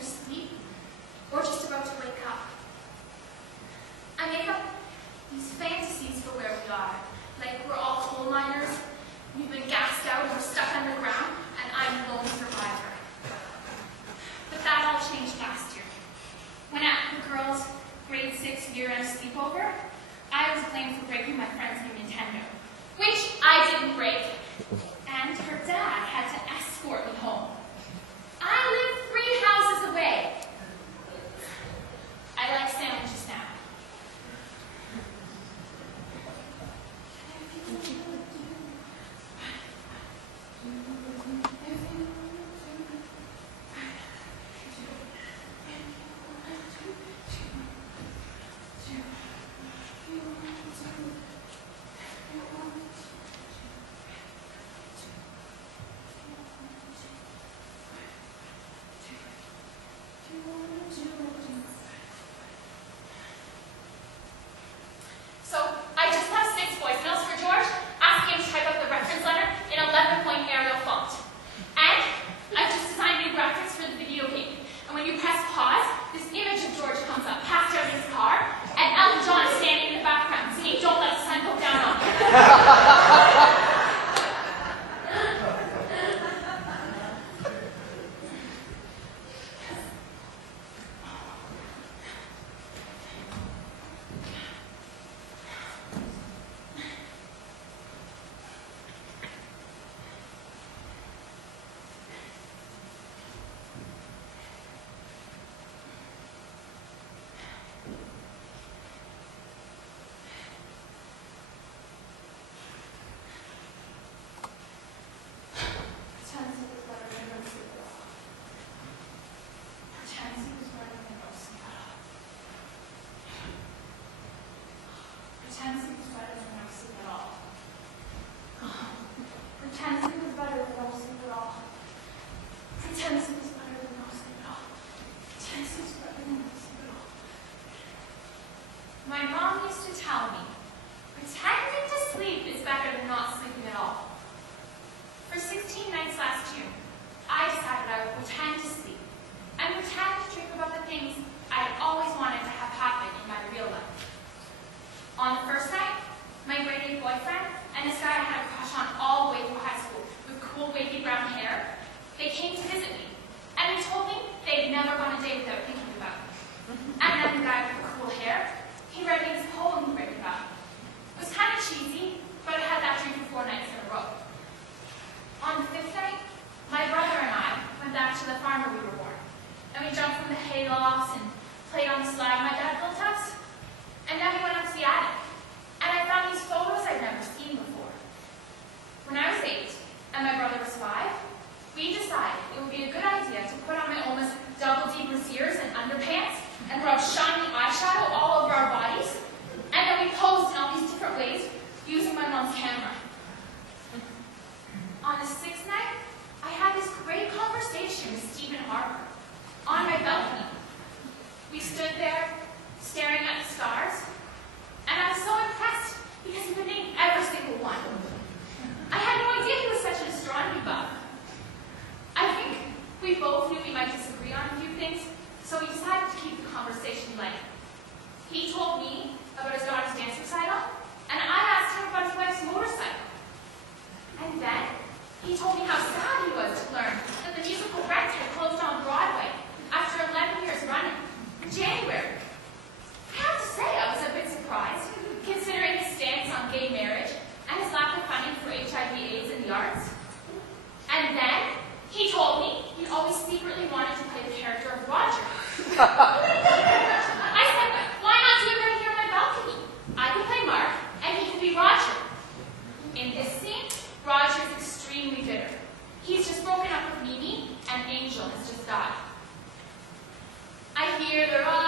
either asleep or just about to wake up. I make up these fantasies for where we are, like we're all coal miners, we've been gassed out and we're stuck underground, and I'm the lone survivor. But that all changed last year. When at the girls' grade 6 year-end sleepover, I was blamed for breaking my friend's new Nintendo, which I didn't break, and her dad had to escort me home. I live 3 houses away. I like sandwiches now. So I just have 6 voicemails for George, asking him to type up the reference letter in 11-point Arial font. And I've just designed new graphics for the video game. And when you press pause, this image of George comes up, passed out in his car, and Elton John is standing in the background singing "Don't Let the Sun Go Down on Me." My mom used to tell me, pretending to sleep is better than not sleeping at all. For 16 nights last June, I decided I would pretend to sleep and pretend to dream about the things I had always wanted to have happen in my real life. On the first night, my grade 8 boyfriend and this guy I had a crush on all the way through high school with cool wavy brown hair, they came to visit me, and they told me they'd never gone a day without thinking about me. And then the guy with the cool hair, he read me this poem he'd written about me. It was kind of cheesy, but I had that dream for 4 nights in a row. On the 5th night, my brother and I went back to the farm where we were born, and we jumped from the hay lofts and played on the slide my dad built us. And then we went up to the attic, and I found these photos I'd never seen before. When I was 8 and my brother was 5, we decided it would be a good idea to put on my almost double-D brassieres and underpants and rub shiny eyeshadow all over our bodies, and then we posed in all these different ways using my mom's camera. On the 6th night, I had this great conversation with Stephen Harper on my balcony. We stood there, staring at the stars, and I was so impressed because he could name every single one. I had no idea he was such an astronomy buff. I think we both knew we might disagree on a few things, so we decided to keep the conversation light. He told me about his daughter's dance recital, and I asked him about his wife's motorcycle. And then he told me how sad he was to learn that the musical Rex had closed on Broadway after 11 years running in January. I have to say I was a bit surprised, considering his stance on gay marriage and his lack of funding for HIV/AIDS in the arts. And then he told me he'd always secretly wanted to play the character of Roger. I said, why not do it right here on my balcony? I could play Mark, and he could be Roger. In this scene, Roger is extremely bitter. He's just broken up with Mimi, and Angel has just died. I hear they're all